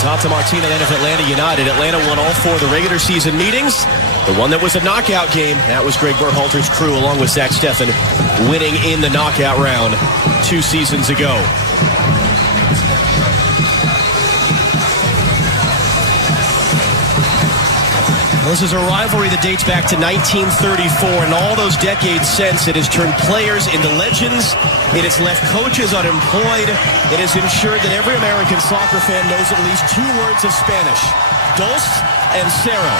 Tata Martino then of Atlanta United. Atlanta won all 4 of the regular season meetings. The one that was a knockout game, that was Greg Berhalter's crew along with Zach Steffen winning in the knockout round 2 seasons ago. This is a rivalry that dates back to 1934, and all those decades since, it has turned players into legends. It has left coaches unemployed. It has ensured that every American soccer fan knows at least 2 words of Spanish, dos and cero.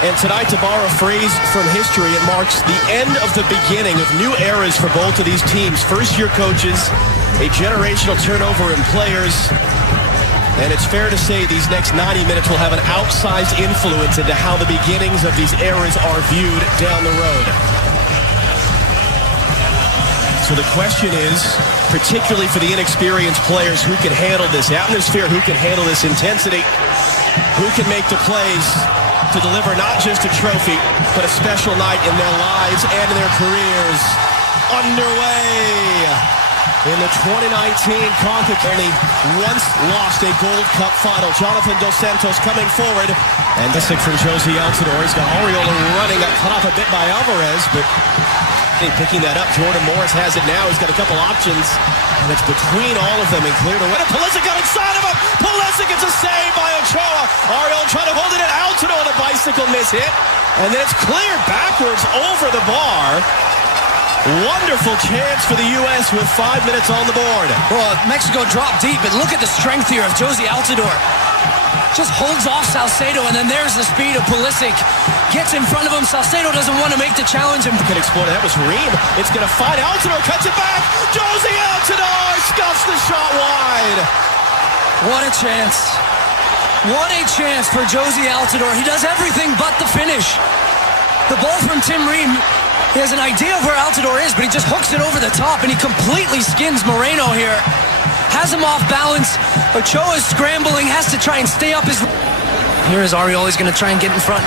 And tonight, to borrow a phrase from history, it marks the end of the beginning of new eras for both of these teams. First-year coaches, a generational turnover in players. And it's fair to say these next 90 minutes will have an outsized influence into how the beginnings of these eras are viewed down the road. So the question is, particularly for the inexperienced players, who can handle this atmosphere, who can handle this intensity, who can make the plays to deliver not just a trophy, but a special night in their lives and in their careers. Underway in the 2019 CONCACAF, only once lost a Gold Cup final. Jonathan Dos Santos coming forward, and this from Josie Altidore. He's got Oriola running, got cut off a bit by Alvarez, but picking that up. Jordan Morris has it now. He's got a couple options, and it's between all of them and clear to win. Pulisic got inside of him. Pulisic gets a save by Ochoa. Oriola trying to hold it in. Altidore on a bicycle miss hit, and then it's cleared backwards over the bar. Wonderful chance for the U.S. with 5 minutes on the board. Well, Mexico dropped deep, but look at the strength here of Josie Altidore. Just holds off Salcedo, and then there's the speed of Pulisic. Gets in front of him. Salcedo doesn't want to make the challenge. And can explode. That was Ream. It's going to find Altidore. Cuts it back. Josie Altidore scuffs the shot wide. What a chance. What a chance for Josie Altidore. He does everything but the finish. The ball from Tim Ream. He has an idea of where Altidore is, but he just hooks it over the top, and he completely skins Moreno here. Has him off balance. Ochoa is scrambling, has to try and stay up his... Here is Oriola. He's going to try and get in front.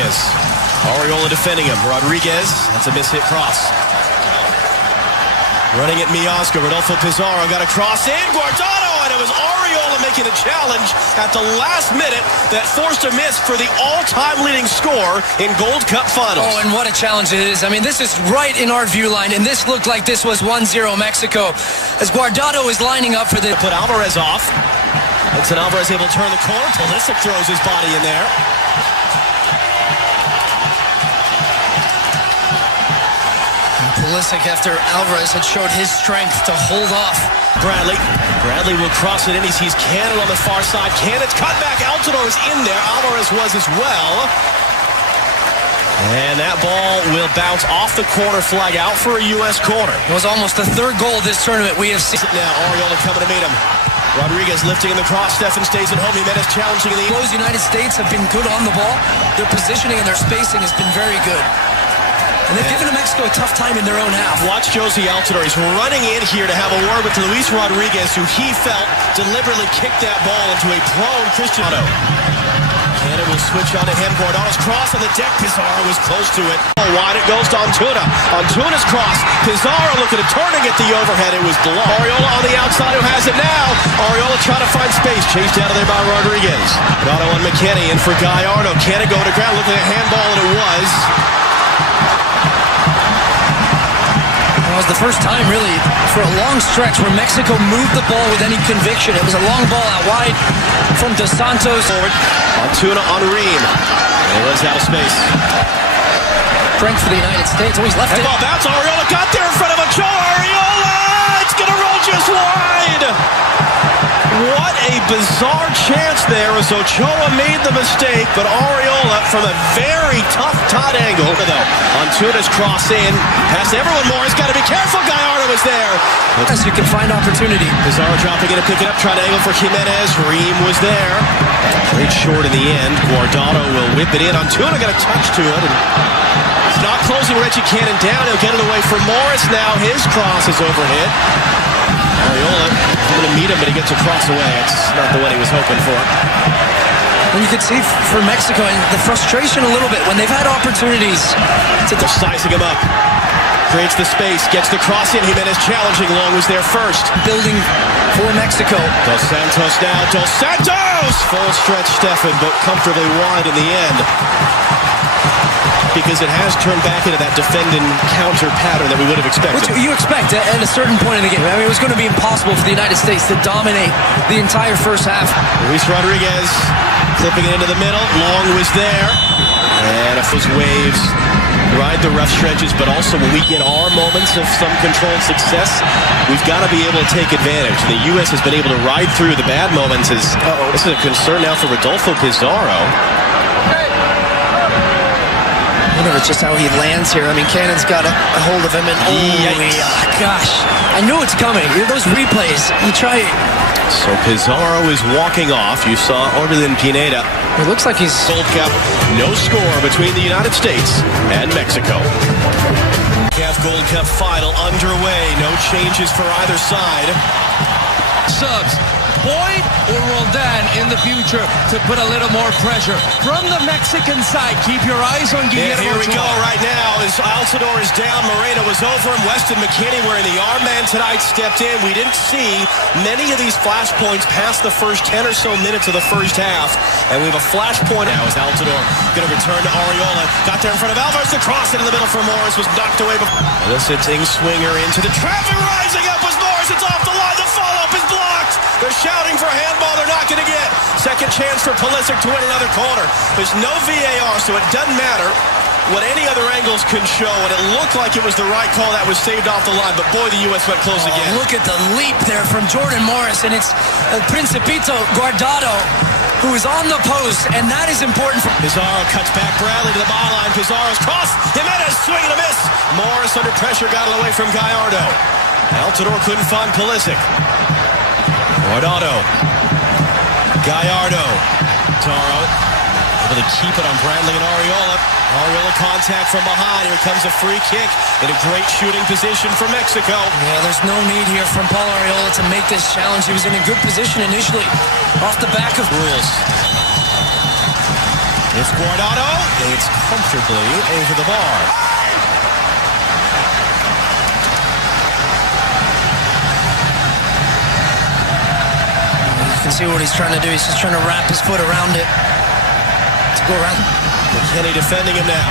Yes. Oriola defending him. Rodriguez. That's a mishit cross. Running at Miazga. Rodolfo Pizarro got a cross in. Guardado, and it was Oriola making a challenge at the last minute that forced a miss for the all-time leading score in Gold Cup finals. Oh, and what a challenge it is. I mean, this is right in our view line, and this looked like this was 1-0 Mexico as Guardado is lining up for the... Put Alvarez off. It's Alvarez able to turn the corner. Pulisic throws his body in there. Pulisic, after Alvarez had showed his strength to hold off. Bradley will cross it in. He sees Cannon on the far side. Cannon's cut back. Altidore is in there. Alvarez was as well. And that ball will bounce off the corner flag out for a U.S. corner. It was almost the 3rd goal this tournament we have seen. Now Oriola coming to meet him. Rodriguez lifting in the cross. Steffen stays at home. He met us challenging in the... Those United States have been good on the ball. Their positioning and their spacing has been very good. And they've given Mexico a tough time in their own half. Watch Josie Altidore. He's running in here to have a word with Luis Rodriguez, who he felt deliberately kicked that ball into a prone Cristiano. Cannon will switch on to him. Guardano's cross on the deck. Pizarro was close to it. Wide it goes to Antuna. Antuna's cross. Pizarro looking at turning at the overhead. It was blocked. Oriola on the outside, who has it now. Oriola trying to find space. Chased out of there by Rodriguez. Guardano on McKennie, and for Gallardo. Cannon going to ground. Looking at a handball, and it was. It was the first time, really, for a long stretch where Mexico moved the ball with any conviction. It was a long ball out wide from Dos Santos. Forward. Antuna on Ream. And he was out of space. Strength for the United States. Oh, he's left it. Ball bounce. Oriola got there in front of Ochoa. Oriola! It's going to roll just wide. What a bizarre chance there as Ochoa made the mistake, but Oriola from a very tough tight angle. Antuna's cross in. Past everyone more. He's got to be careful. Gallardo was there. Yes, you can find opportunity. Pizarro dropping in and picking up, trying to angle for Jimenez. Ream was there. Played short in the end. Guardado will whip it in. Antuna got a touch to it. And he's not closing Reggie Cannon down. He'll get it away from Morris now. His cross is overhit. Oriola going to meet him, but he gets a cross away. It's not the one he was hoping for. And you could see for Mexico and the frustration a little bit when they've had opportunities to... Sizing him up. Creates the space, gets the cross in. Jimenez challenging. Long was there first. Building for Mexico. Dos Santos now. Dos Santos! Full stretch Stefan, but comfortably wide in the end. Because it has turned back into that defend and counter pattern that we would have expected. Which you expect at a certain point in the game. I mean, it was going to be impossible for the United States to dominate the entire first half. Luis Rodriguez clipping it into the middle. Long was there. And if those waves ride the rough stretches, but also when we get our moments of some controlled success, we've got to be able to take advantage. The U.S. has been able to ride through the bad moments. This is a concern now for Rodolfo Pizarro. It's just how he lands here. I mean, Cannon's got a hold of him, and gosh, I knew it's coming. Those replays, you try. So Pizarro is walking off. You saw Orlin Pineda. It looks like he's Gold Cup. No score between the United States and Mexico. CAF Gold Cup final underway. No changes for either side. Subs. Boyd or Roldan in the future to put a little more pressure from the Mexican side. Keep your eyes on Guillermo. Here we go right now as Altidore is down. Moreno was over him. Weston McKennie wearing the armband tonight stepped in. We didn't see many of these flashpoints past the first 10 or so minutes of the first half. And we have a flashpoint now as Altidore going to return to Arreola. Got there in front of Alvarez. The cross into the middle for Morris was knocked away before. Eliciting swinger into the traffic. Rising up was Morris. It's off the line. The follow-up is blocked. They're shouting for a handball. They're not going to get. Second chance for Pulisic to win another corner. There's no VAR, so it doesn't matter what any other angles can show. And it looked like it was the right call that was saved off the line. But boy, the U.S. went close again. Look at the leap there from Jordan Morris. And it's Principito Guardado who is on the post. And that is important. Pizarro cuts back Bradley to the byline. Pizarro's cross. Jimenez swing and a miss. Morris under pressure got it away from Gallardo. Altidore couldn't find Pulisic. Guardado. Gallardo. Taro able to keep it on Bradley and Arreola. Arreola contact from behind. Here comes a free kick in a great shooting position for Mexico. Yeah, there's no need here from Paul Arreola to make this challenge. He was in a good position initially off the back of rules. It's Guardado. It's comfortably over the bar. You can see what he's trying to do. He's just trying to wrap his foot around it to go around. McKennie defending him now.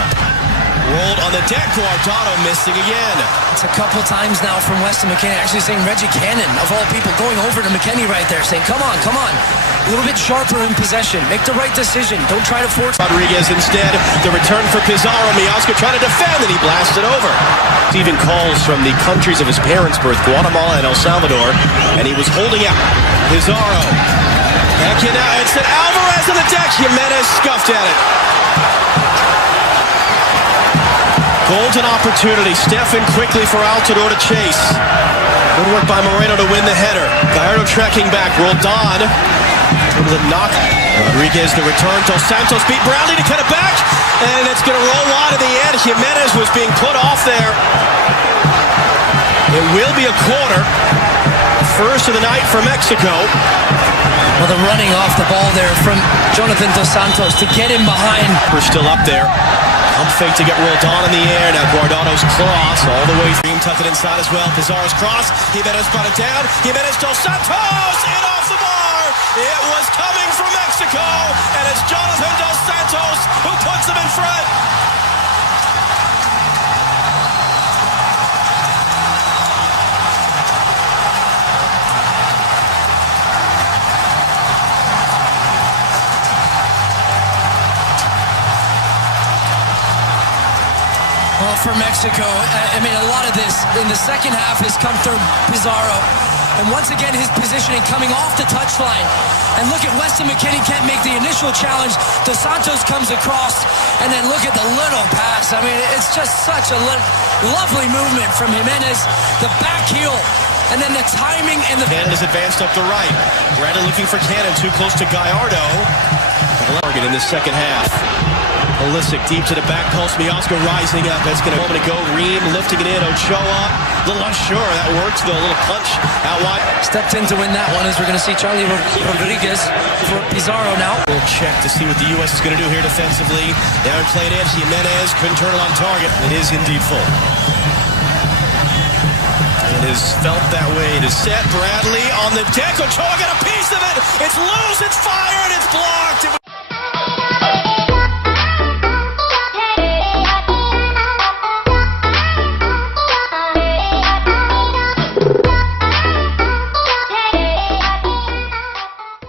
Rolled on the deck. Guardado missing again. It's a couple times now from Weston McKennie actually saying Reggie Cannon, of all people, going over to McKennie right there saying, come on, come on. A little bit sharper in possession. Make the right decision. Don't try to force. Rodriguez instead. The return for Pizarro. Miazga trying to defend, and he blasted over. Even calls from the countries of his parents' birth, Guatemala and El Salvador, and he was holding out. Pizarro. Back in now. It's Alvarez on the deck. Jimenez scuffed at it. Golden opportunity. Stefan quickly for Altidore to chase. Good work by Moreno to win the header. Gallardo tracking back. Roldan. Able to knock. Rodriguez the return. Dos Santos beat Brownlee to cut it back. And it's going to roll wide at the end. Jimenez was being put off there. It will be a corner. First of the night for Mexico. Well, the running off the ball there from Jonathan Dos Santos to get him behind. We're still up there. Pump fake to get Roldan in the air. Now Guardado's cross all the way through. Tucked it inside as well. Pizarro's cross. Jimenez brought it down. Jimenez Dos Santos. In off the bar. It was coming from Mexico. And it's Jonathan Dos Santos who puts them in front. Well, for Mexico, I mean, a lot of this in the second half has come through Pizarro. And once again, his positioning coming off the touchline. And look at Weston McKennie can't make the initial challenge. Dos Santos comes across, and then look at the little pass. I mean, it's just such a lovely movement from Jimenez. The back heel, and then the timing and the... Canada's advanced up the right. Brandon looking for Cannon, too close to Gallardo. Target in the second half. Pulisic deep to the back post. Miazga rising up. That's going to moment ago. Ream lifting it in. Ochoa. A little unsure. That works though. A little punch out wide. Stepped in to win that one as we're going to see Charlie Rodriguez for Pizarro now. We'll check to see what the U.S. is going to do here defensively. They haven't played in. Jimenez couldn't turn it on target. It is indeed full. It has felt that way. It is set. Bradley on the deck. Ochoa got a